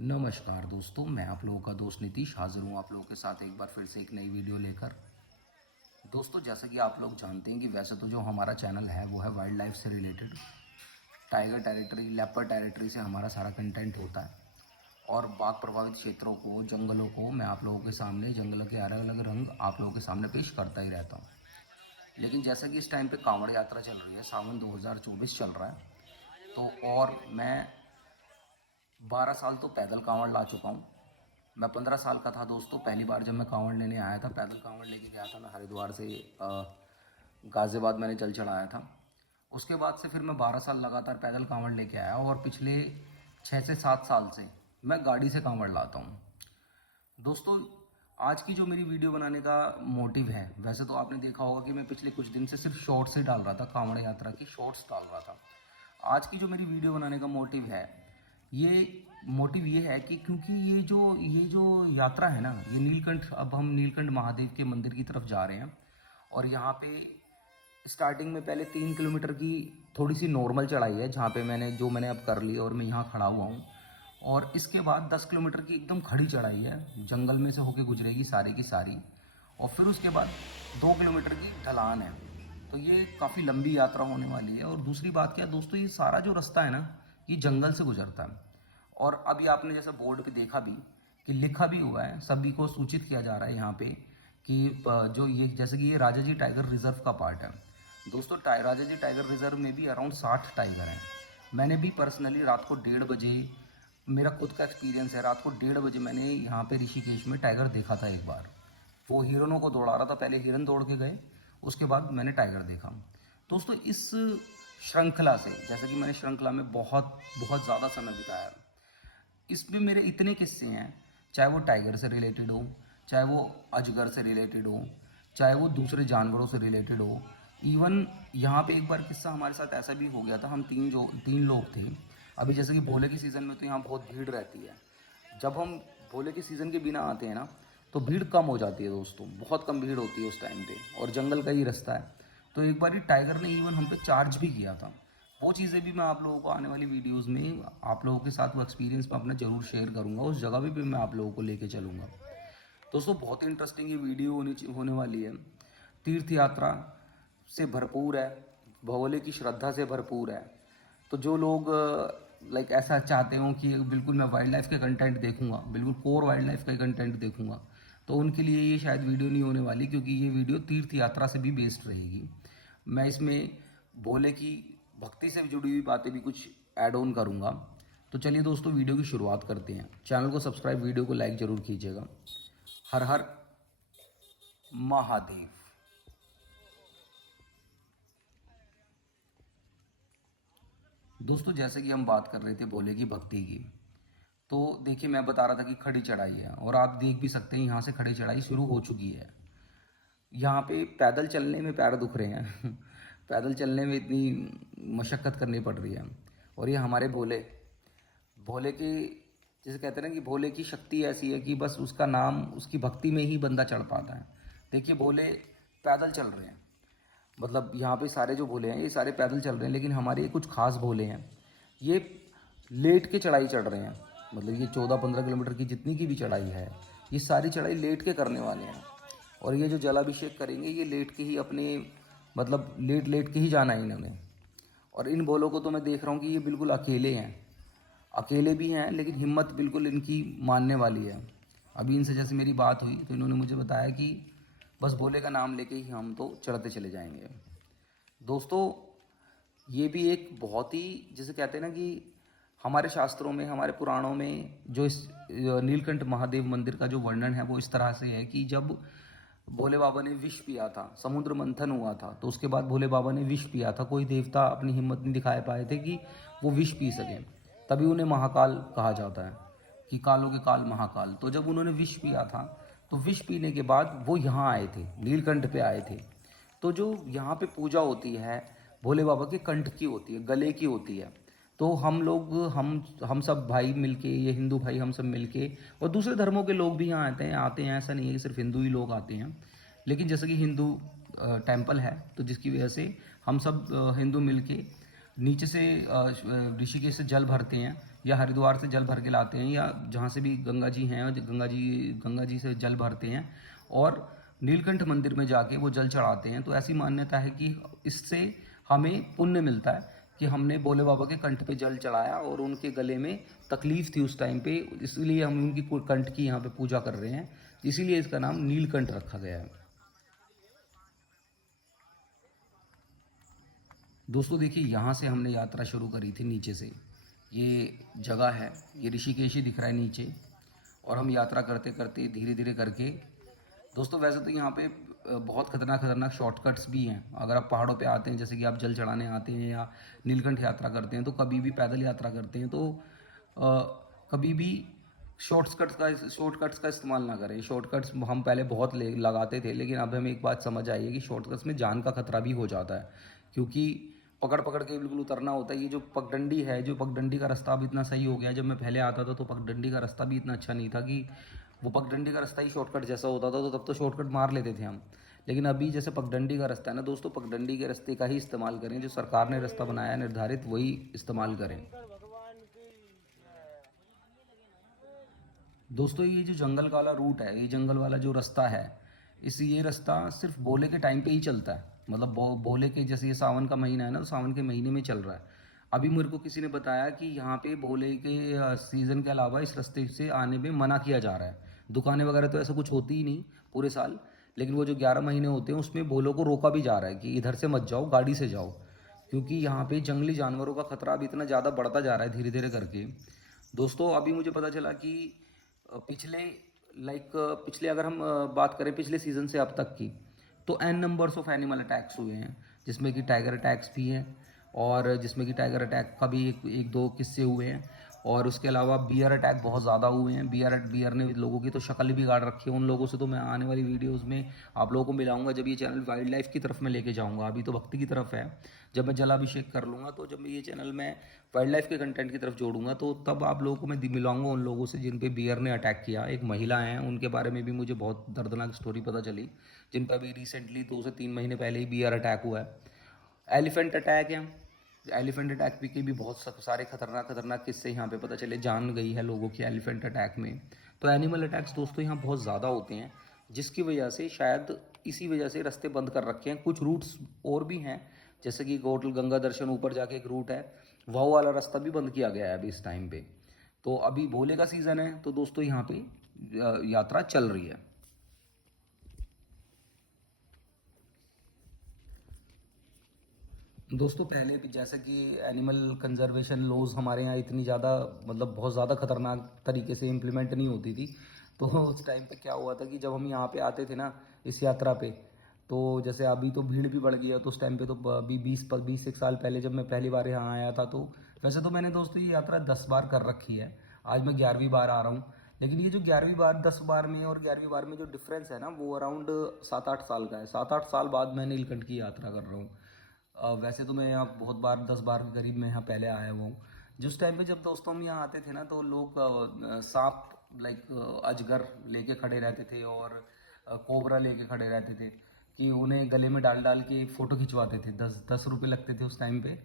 नमस्कार दोस्तों, मैं आप लोगों का दोस्त नीतीश हाजिर हूँ आप लोगों के साथ एक बार फिर से एक नई वीडियो लेकर। दोस्तों, जैसा कि आप लोग जानते हैं कि वैसे तो जो हमारा चैनल है वो है वाइल्ड लाइफ से related, tiger territory, leopard territory से हमारा सारा कंटेंट होता है। और बाघ प्रभावित क्षेत्रों को, जंगलों को मैं आप लोगों के सामने, जंगलों के अलग अलग रंग आप लोगों के सामने पेश करता ही रहता हूँ। लेकिन जैसा कि इस टाइम पे कांवड़ यात्रा चल रही है, सावन 2024 चल रहा है, तो और मैं 12 साल तो पैदल कांवड़ ला चुका हूँ। मैं 15 साल का था दोस्तों, पहली बार जब मैं कांवड़ लेने आया था, पैदल कांवड़ लेके गया था मैं हरिद्वार से गाज़ियाबाद मैंने जल चढ़ाया था। उसके बाद से फिर मैं 12 साल लगातार पैदल कांवड़ लेके आया और पिछले 6 से 7 साल से मैं गाड़ी से कांवड़ लाता हूँ। दोस्तों, आज की जो मेरी वीडियो बनाने का मोटिव है, वैसे तो आपने देखा होगा कि मैं पिछले कुछ दिन से सिर्फ शॉर्ट्स ही डाल रहा था, कांवड़ यात्रा की शॉर्ट्स डाल रहा था। आज की जो मेरी वीडियो बनाने का मोटिव है, ये है कि क्योंकि ये जो यात्रा है ना, ये नीलकंठ, अब हम नीलकंठ महादेव के मंदिर की तरफ जा रहे हैं। और यहाँ पे स्टार्टिंग में पहले 3 किलोमीटर की थोड़ी सी नॉर्मल चढ़ाई है, जहाँ पे मैंने अब कर ली और मैं यहाँ खड़ा हुआ हूँ। और इसके बाद 10 किलोमीटर की एकदम खड़ी चढ़ाई है, जंगल में से होके गुजरेगी सारी की सारी। और फिर उसके बाद 2 किलोमीटर की ढलान है। तो ये काफ़ी लंबी यात्रा होने वाली है। और दूसरी बात क्या दोस्तों, ये सारा जो रास्ता है ना, ये जंगल से गुजरता है। और अभी आपने जैसा बोर्ड पे देखा भी कि लिखा भी हुआ है, सभी को सूचित किया जा रहा है यहाँ पे कि जो ये, जैसे कि ये राजा जी टाइगर रिजर्व का पार्ट है दोस्तों। राजा जी टाइगर रिजर्व में भी अराउंड 60 टाइगर हैं। मैंने भी पर्सनली रात को 1:30 बजे, मेरा खुद का एक्सपीरियंस है, रात को 1:30 बजे मैंने यहाँ पे ऋषिकेश में टाइगर देखा था एक बार। वो हिरणों को दौड़ा रहा था, पहले हिरन दौड़ के गए, उसके बाद मैंने टाइगर देखा। दोस्तों, इस श्रृंखला से, जैसे कि मैंने श्रृंखला में बहुत बहुत ज़्यादा समय बिताया, इसमें मेरे इतने किस्से हैं, चाहे वो टाइगर से रिलेटेड हो, चाहे वो अजगर से रिलेटेड हो, चाहे वो दूसरे जानवरों से रिलेटेड हो। इवन यहाँ पे एक बार किस्सा हमारे साथ ऐसा भी हो गया था, हम तीन लोग थे। अभी जैसे कि भोले के सीज़न में तो यहाँ बहुत भीड़ रहती है। जब हम भोले के सीज़न के बिना आते हैं ना, तो भीड़ कम हो जाती है दोस्तों, बहुत कम भीड़ होती है उस टाइम पे, और जंगल का ही रास्ता है। तो एक बार टाइगर ने इवन हम पे चार्ज भी किया था। वो चीज़ें भी मैं आप लोगों को आने वाली वीडियोस में, आप लोगों के साथ वो एक्सपीरियंस मैं अपना ज़रूर शेयर करूँगा, उस जगह भी मैं आप लोगों को लेके चलूँगा। दोस्तों, बहुत ही इंटरेस्टिंग ये वीडियो होने वाली है। तीर्थ यात्रा से भरपूर है, भोले की श्रद्धा से भरपूर है। तो जो लोग लाइक ऐसा चाहते हो कि बिल्कुल मैं वाइल्ड लाइफ के कंटेंट देखूंगा, बिल्कुल कोर वाइल्ड लाइफ का कंटेंट देखूंगा, तो उनके लिए ये शायद वीडियो नहीं होने वाली, क्योंकि ये वीडियो तीर्थ यात्रा से भी बेस्ड रहेगी। मैं इसमें भोले की भक्ति से जुड़ी हुई बातें भी कुछ ऐड ऑन करूँगा। तो चलिए दोस्तों, वीडियो की शुरुआत करते हैं। चैनल को सब्सक्राइब, वीडियो को लाइक ज़रूर कीजिएगा। हर हर महादेव। दोस्तों, जैसे कि हम बात कर रहे थे भोले की भक्ति की, तो देखिए मैं बता रहा था कि खड़ी चढ़ाई है, और आप देख भी सकते हैं यहाँ से खड़ी चढ़ाई शुरू हो चुकी है। यहाँ पे पैदल चलने में पैर दुख रहे हैं पैदल चलने में इतनी मशक्क़त करनी पड़ रही है। और ये हमारे भोले भोले की, जैसे कहते हैं ना कि भोले की शक्ति ऐसी है कि बस उसका नाम, उसकी भक्ति में ही बंदा चढ़ पाता है। देखिए भोले पैदल चल रहे हैं, मतलब यहाँ पे सारे जो भोले हैं ये सारे पैदल चल रहे हैं, लेकिन हमारे कुछ खास भोले हैं, ये लेट के चढ़ाई चढ़ रहे हैं। मतलब ये 14-15 किलोमीटर की जितनी की भी चढ़ाई है, ये सारी चढ़ाई लेट के करने वाले हैं। और ये जो जलाभिषेक करेंगे, ये लेट के ही अपने, मतलब लेट लेट के ही जाना है इन्होंने। और इन भोलों को तो मैं देख रहा हूँ कि ये बिल्कुल अकेले हैं, अकेले भी हैं, लेकिन हिम्मत बिल्कुल इनकी मानने वाली है। अभी इनसे जैसे मेरी बात हुई तो इन्होंने मुझे बताया कि बस भोले का नाम लेके ही हम तो चढ़ते चले जाएंगे। दोस्तों, ये भी एक बहुत ही, जैसे कहते हैं ना कि हमारे शास्त्रों में, हमारे पुराणों में जो इस नीलकंठ महादेव मंदिर का जो वर्णन है वो इस तरह से है कि जब भोले बाबा ने विष पिया था, समुद्र मंथन हुआ था, तो उसके बाद भोले बाबा ने विष पिया था। कोई देवता अपनी हिम्मत नहीं दिखा पाए थे कि वो विष पी सकें, तभी उन्हें महाकाल कहा जाता है, कि कालों के काल महाकाल। तो जब उन्होंने विष पिया था, तो विष पीने के बाद वो यहाँ आए थे, नीलकंठ पे आए थे। तो जो यहाँ पे पूजा होती है भोले बाबा के कंठ की होती है, गले की होती है। तो हम लोग, हम सब भाई मिलके, ये हिंदू भाई हम सब मिलके, और दूसरे धर्मों के लोग भी यहाँ आते हैं, ऐसा नहीं है कि सिर्फ हिंदू ही लोग आते हैं। लेकिन जैसे कि हिंदू टेम्पल है, तो जिसकी वजह से हम सब हिंदू मिलके नीचे से ऋषिकेश से जल भरते हैं, या हरिद्वार से जल भर के लाते हैं, या जहाँ से भी गंगा जी हैं और गंगा जी से जल भरते हैं और नीलकंठ मंदिर में जाके वो जल चढ़ाते हैं। तो ऐसी मान्यता है कि इससे हमें पुण्य मिलता है कि हमने भोले बाबा के कंठ पे जल चढ़ाया और उनके गले में तकलीफ थी उस टाइम पे, इसलिए हम उनकी कंठ की यहाँ पे पूजा कर रहे हैं, इसीलिए इसका नाम नीलकंठ रखा गया है। दोस्तों देखिए, यहाँ से हमने यात्रा शुरू करी थी नीचे से, ये जगह है, ये ऋषिकेश ही दिख रहा है नीचे, और हम यात्रा करते करते धीरे धीरे करके, दोस्तों वैसे तो यहाँ पे बहुत खतरनाक खतरनाक शॉर्टकट्स भी हैं। अगर आप पहाड़ों पे आते हैं, जैसे कि आप जल चढ़ाने आते हैं या नीलकंठ यात्रा करते हैं, तो कभी भी पैदल यात्रा करते हैं तो कभी भी शॉर्टकट्स का इस्तेमाल ना करें। शॉर्टकट्स हम पहले बहुत लगाते थे, लेकिन अब हमें एक बात समझ आई है कि शॉर्टकट्स में जान का खतरा भी हो जाता है, क्योंकि पकड़ पकड़ के बिल्कुल उतरना होता है। ये जो पगडंडी है, जो पगडंडी का रास्ता अब इतना सही हो गया है। जब मैं पहले आता था तो पगडंडी का रास्ता भी इतना अच्छा नहीं था कि वो पगडंडी का रास्ता ही शॉर्टकट जैसा होता था, तो तब तो शॉर्टकट मार लेते थे हम। लेकिन अभी जैसे पगडंडी का रास्ता है ना दोस्तों, पगडंडी के रास्ते का ही इस्तेमाल करें। जो सरकार ने रास्ता बनाया है निर्धारित, वही इस्तेमाल करें। दोस्तों ये जो जंगल वाला रूट है, ये जंगल वाला जो रास्ता है, ये रास्ता सिर्फ भोले के टाइम पे ही चलता है। मतलब भोले के, जैसे ये सावन का महीना है ना, तो सावन के महीने में चल रहा है। अभी मेरे को किसी ने बताया कि यहाँ पे भोले के सीज़न के अलावा इस रास्ते से आने में मना किया जा रहा है। दुकानें वगैरह तो ऐसा कुछ होती ही नहीं पूरे साल, लेकिन वो जो 11 महीने होते हैं उसमें भोलों को रोका भी जा रहा है कि इधर से मत जाओ, गाड़ी से जाओ, क्योंकि यहाँ पे जंगली जानवरों का खतरा अब इतना ज़्यादा बढ़ता जा रहा है धीरे धीरे करके। दोस्तों अभी मुझे पता चला कि पिछले पिछले अगर हम बात करें पिछले सीज़न से अब तक की, तो an numbers of animal attacks हुए हैं, जिसमें कि टाइगर अटैक्स भी हैं, और जिसमें कि टाइगर अटैक का भी एक दो किस्से हुए हैं। और उसके अलावा बियर अटैक बहुत ज़्यादा हुए हैं। बियर ने लोगों की तो शक्ल भी गाड़ रखी है। उन लोगों से तो मैं आने वाली वीडियोज़ में आप लोगों को मिलाऊंगा, जब ये चैनल वाइल्ड लाइफ की तरफ में लेके जाऊंगा। अभी तो भक्ति की तरफ है। जब मैं जलाभिषेक कर लूँगा, तो जब ये चैनल मैं वाइल्ड लाइफ के कंटेंट की तरफ जोड़ूंगा, तो तब आप लोगों को मैं मिलाऊंगा उन लोगों से जिन पे बियर ने अटैक किया। एक महिला हैं, उनके बारे में भी मुझे बहुत दर्दनाक स्टोरी पता चली, जिन पर अभी रिसेंटली 2 से 3 महीने पहले ही बियर अटैक हुआ है। एलिफेंट अटैक है, एलिफेंट अटैक के भी बहुत सारे खतरनाक खतरनाक किस्से यहाँ पे पता चले, जान गई है लोगों की एलिफेंट अटैक में। तो एनिमल अटैक्स दोस्तों यहाँ बहुत ज़्यादा होते हैं, जिसकी वजह से शायद इसी वजह से रास्ते बंद कर रखे हैं। कुछ रूट्स और भी हैं, जैसे कि गोटल गंगा दर्शन ऊपर जाके एक रूट है, वह वाला रास्ता भी बंद किया गया है अभी इस टाइम पे। तो अभी भोले का सीज़न है, तो दोस्तों यहाँ पे यात्रा चल रही है। दोस्तों पहले भी जैसे कि एनिमल कंजर्वेशन लॉज हमारे यहाँ इतनी ज़्यादा, मतलब बहुत ज़्यादा खतरनाक तरीके से इम्प्लीमेंट नहीं होती थी। तो उस टाइम पे क्या हुआ था कि जब हम यहाँ पे आते थे ना इस यात्रा पे, तो जैसे अभी तो भीड़ भी बढ़ गई है, तो उस टाइम पे तो अभी 20 एक साल पहले जब मैं पहली बार यहाँ आया था, तो वैसे तो मैंने दोस्तों ये यात्रा 10 बार कर रखी है। आज मैं 11वीं बार आ रहा हूँ। लेकिन ये जो 11वीं बार, 10 बार में और 11वीं बार में जो डिफरेंस है ना, वो अराउंड 7-8 साल का है। 7-8 साल बाद मैं नीलकंठ की यात्रा कर रहा हूँ। वैसे तो मैं यहाँ बहुत बार, 10 बार के करीब मैं यहाँ पहले आया हुआ हूँ। जिस टाइम पे जब दोस्तों हम यहाँ आते थे ना, तो लोग सांप, अजगर लेके खड़े रहते थे, और कोबरा लेके खड़े रहते थे, कि उन्हें गले में डाल डाल के एक फ़ोटो खिंचवाते थे। 10-10 रुपये लगते थे उस टाइम पे।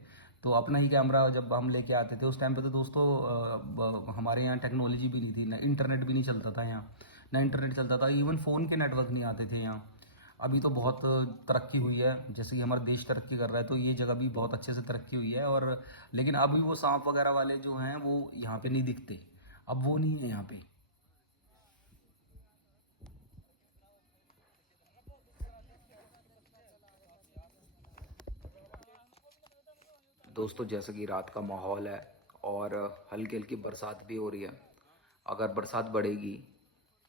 तो अपना ही कैमरा जब हम लेके आते थे, उस टाइम पे तो दोस्तों हमारे यहाँ टेक्नोलॉजी भी नहीं थी, ना इंटरनेट भी नहीं चलता था यहाँ, ना इंटरनेट चलता था, इवन फ़ोन के नेटवर्क नहीं आते थे यहाँ। अभी तो बहुत तरक्की हुई है, जैसे कि हमारा देश तरक्की कर रहा है, तो ये जगह भी बहुत अच्छे से तरक्की हुई है। और लेकिन अभी वो सांप वगैरह वाले जो हैं वो यहाँ पे नहीं दिखते, अब वो नहीं है यहाँ पे। दोस्तों जैसे कि रात का माहौल है और हल्की हल्की बरसात भी हो रही है। अगर बरसात बढ़ेगी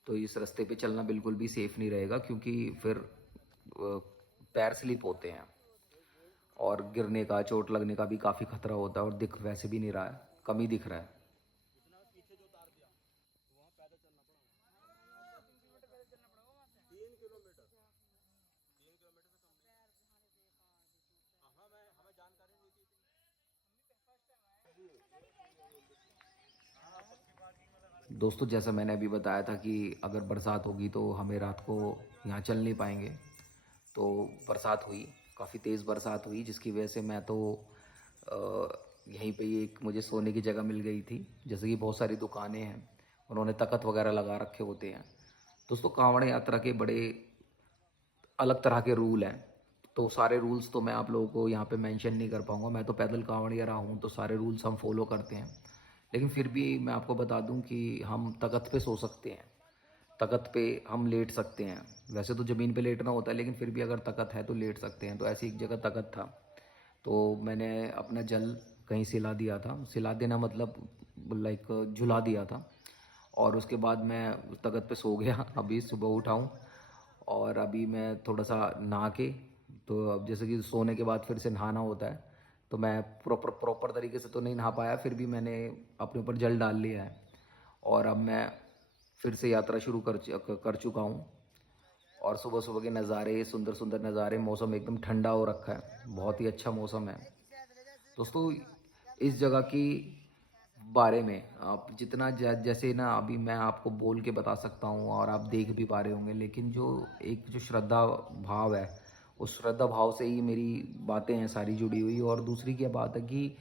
तो इस रास्ते पे चलना बिल्कुल भी सेफ़ नहीं रहेगा, क्योंकि फिर पैर स्लिप होते हैं और गिरने का, चोट लगने का भी काफ़ी खतरा होता है। और दिख वैसे भी नहीं रहा है, कम ही दिख रहा है। दोस्तों जैसा मैंने अभी बताया था कि अगर बरसात होगी तो हमें रात को यहाँ चल नहीं पाएंगे। तो बरसात हुई, काफ़ी तेज़ बरसात हुई, जिसकी वजह से मैं तो यहीं पे ही एक मुझे सोने की जगह मिल गई थी। जैसे कि बहुत सारी दुकानें हैं, उन्होंने तख्त वगैरह लगा रखे होते हैं। दोस्तों कांवड़ यात्रा के बड़े अलग तरह के रूल हैं, तो सारे रूल्स तो मैं आप लोगों को यहाँ पे मेंशन नहीं कर पाऊँगा। मैं तो पैदल कांवड़िया रहा हूँ, तो सारे रूल्स हम फॉलो करते हैं। लेकिन फिर भी मैं आपको बता दूँ कि हम तख्त पे सो सकते हैं, तख्त पे हम लेट सकते हैं। वैसे तो ज़मीन पे लेटना होता है, लेकिन फिर भी अगर तख्त है तो लेट सकते हैं। तो ऐसी एक जगह तख्त था, तो मैंने अपना जल कहीं सिला दिया था। सिला देना मतलब लाइक झुला दिया था, और उसके बाद मैं उस तख्त पे सो गया। अभी सुबह उठा हूँ और अभी मैं थोड़ा सा नहा के, तो अब जैसे कि सोने के बाद फिर से नहाना होता है, तो मैं प्रॉपर तरीके से तो नहीं नहा पाया, फिर भी मैंने अपने ऊपर जल डाल लिया है। और अब मैं फिर से यात्रा शुरू कर चुका हूँ। और सुबह सुबह के नज़ारे, सुंदर सुंदर नज़ारे, मौसम एकदम ठंडा हो रखा है, बहुत ही अच्छा मौसम है। दोस्तों इस जगह की बारे में आप जितना जैसे ना अभी मैं आपको बोल के बता सकता हूँ और आप देख भी पा रहे होंगे, लेकिन जो एक जो श्रद्धा भाव है, उस श्रद्धा भाव से ही मेरी बातें हैं सारी जुड़ी हुई। और दूसरी क्या बात है कि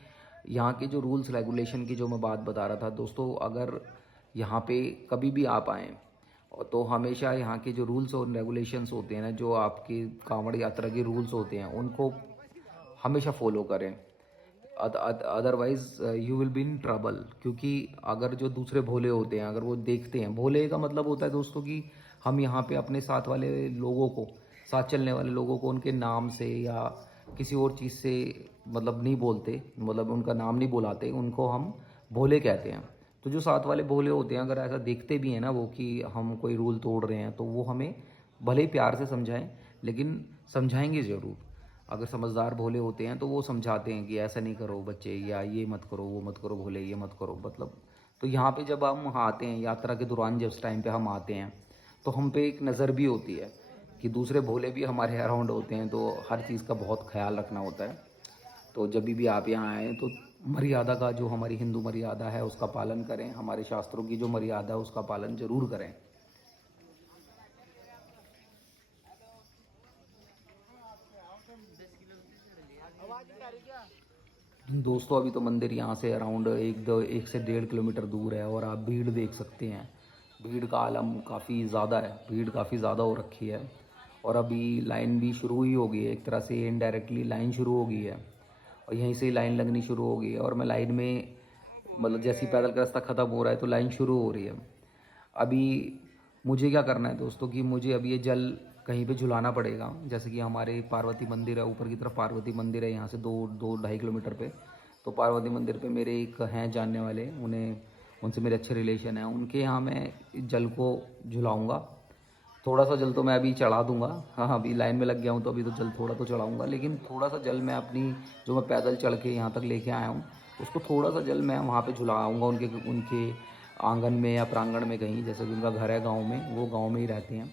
यहाँ के जो रूल्स रेगुलेशन की जो मैं बात बता रहा था दोस्तों, अगर यहाँ पे कभी भी आप आएँ और तो हमेशा यहाँ के जो रूल्स और रेगुलेशंस होते हैं ना, जो आपकी कांवड़ यात्रा के रूल्स होते हैं, उनको हमेशा फॉलो करें। Otherwise you will be in trouble. क्योंकि अगर जो दूसरे भोले होते हैं, अगर वो देखते हैं, भोले का मतलब होता है दोस्तों कि हम यहाँ पे अपने साथ वाले लोगों को, साथ चलने वाले लोगों को उनके नाम से या किसी और चीज़ से मतलब नहीं बोलते, मतलब उनका नाम नहीं बुलाते, उनको हम भोले कहते हैं। तो जो साथ वाले भोले होते हैं, अगर ऐसा देखते भी हैं ना वो कि हम कोई रूल तोड़ रहे हैं, तो वो हमें भले ही प्यार से समझाएं, लेकिन समझाएंगे ज़रूर। अगर समझदार भोले होते हैं तो वो समझाते हैं कि ऐसा नहीं करो बच्चे, या ये मत करो, वो मत करो भोले, ये मत करो मतलब। तो यहाँ पे जब हम आते हैं यात्रा के दौरान, जब टाइम पे हम आते हैं, तो हम पे एक नज़र भी होती है कि दूसरे भोले भी हमारे अराउंड होते हैं, तो हर चीज़ का बहुत ख्याल रखना होता है। तो जब भी आप यहाँ आएँ तो मर्यादा का, जो हमारी हिंदू मर्यादा है उसका पालन करें, हमारे शास्त्रों की जो मर्यादा है उसका पालन ज़रूर करें। दोस्तों अभी तो मंदिर यहाँ से अराउंड 1 से 1.5 किलोमीटर दूर है, और आप भीड़ देख सकते हैं। भीड़ का आलम काफ़ी ज़्यादा है, भीड़ काफ़ी ज़्यादा हो रखी है। और अभी लाइन भी शुरू ही हो गई है, एक तरह से इनडायरेक्टली लाइन शुरू हो गई है, और यहीं से ही लाइन लगनी शुरू हो गई है। और मैं लाइन में मतलब जैसे ही पैदल का रास्ता ख़त्म हो रहा है तो लाइन शुरू हो रही है। अभी मुझे क्या करना है दोस्तों कि मुझे अभी ये जल कहीं पे झुलाना पड़ेगा। जैसे कि हमारे पार्वती मंदिर है, ऊपर की तरफ पार्वती मंदिर है, यहाँ से 2-2.5 किलोमीटर पे। तो पार्वती मंदिर पे मेरे एक हैं जानने वाले, उन्हें उनसे मेरे अच्छे रिलेशन हैं, उनके यहाँ मैं इस जल को झुलाऊँगा। थोड़ा सा जल तो मैं अभी चढ़ा दूंगा। हाँ हाँ, अभी लाइन में लग गया हूँ तो अभी तो जल थोड़ा तो चढ़ाऊँगा, लेकिन थोड़ा सा जल मैं अपनी, जो मैं पैदल चढ़ के यहाँ तक लेके आया हूँ, उसको थोड़ा सा जल मैं वहाँ पे झुलाऊँगा उनके उनके आंगन में या प्रांगण में कहीं। जैसे कि उनका घर है गाँव में, वो गाँव में ही रहते हैं,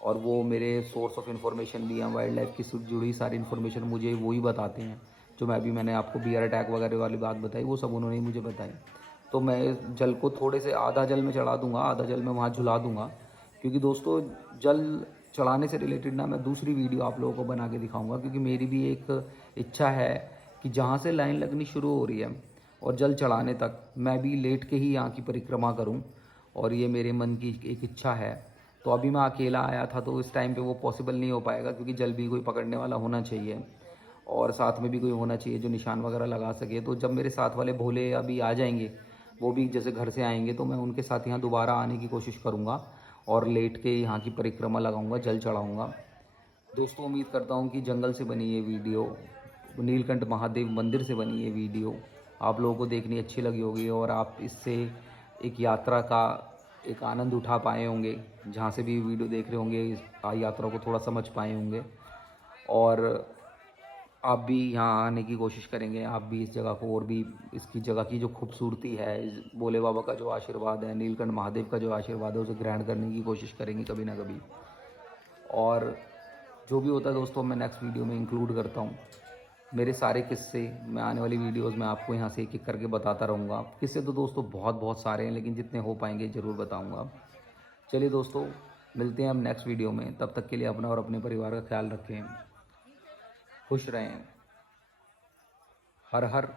और वो मेरे सोर्स ऑफ इन्फॉर्मेशन भी हैं, वाइल्ड लाइफ की से जुड़ी सारी इन्फॉर्मेशन मुझे वो ही बताते हैं। जो मैं अभी मैंने आपको बियर अटैक वगैरह वाली बात बताई, वो सब उन्होंने ही मुझे बताई। तो मैं जल को थोड़े से आधा जल में चढ़ा दूंगा, आधा जल में वहाँ झुला दूंगा। क्योंकि दोस्तों जल चढ़ाने से रिलेटेड ना मैं दूसरी वीडियो आप लोगों को बना के दिखाऊंगा, क्योंकि मेरी भी एक इच्छा है कि जहाँ से लाइन लगनी शुरू हो रही है और जल चढ़ाने तक मैं भी लेट के ही यहाँ की परिक्रमा करूँ, और ये मेरे मन की एक इच्छा है। तो अभी मैं अकेला आया था तो इस टाइम पे वो पॉसिबल नहीं हो पाएगा, क्योंकि जल भी कोई पकड़ने वाला होना चाहिए, और साथ में भी कोई होना चाहिए जो निशान वगैरह लगा सके। तो जब मेरे साथ वाले भोले अभी आ जाएंगे, वो भी जैसे घर से आएंगे, तो मैं उनके साथ यहाँ दोबारा आने की कोशिश करूँगा और लेट के यहाँ की परिक्रमा लगाऊँगा, जल चढ़ाऊँगा। दोस्तों उम्मीद करता हूँ कि जंगल से बनी ये वीडियो, नीलकंठ महादेव मंदिर से बनी ये वीडियो आप लोगों को देखनी अच्छी लगी होगी, और आप इससे एक यात्रा का एक आनंद उठा पाए होंगे। जहाँ से भी वीडियो देख रहे होंगे, इस यात्रा को थोड़ा समझ पाए होंगे, और आप भी यहाँ आने की कोशिश करेंगे। आप भी इस जगह को, और भी इसकी जगह की जो खूबसूरती है, इस भोले बाबा का जो आशीर्वाद है, नीलकंठ महादेव का जो आशीर्वाद है, उसे ग्रहण करने की कोशिश करेंगे कभी ना कभी। और जो भी होता है दोस्तों, मैं नेक्स्ट वीडियो में इंक्लूड करता हूँ। मेरे सारे किस्से मैं आने वाली वीडियोस में आपको यहाँ से एक एक करके बताता रहूँगा। किस्से तो दोस्तों बहुत बहुत सारे हैं, लेकिन जितने हो पाएंगे ज़रूर बताऊँगा। चलिए दोस्तों, मिलते हैं हम नेक्स्ट वीडियो में। तब तक के लिए अपना और अपने परिवार का ख्याल रखें, खुश रहें। हर हर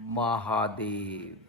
महादेव।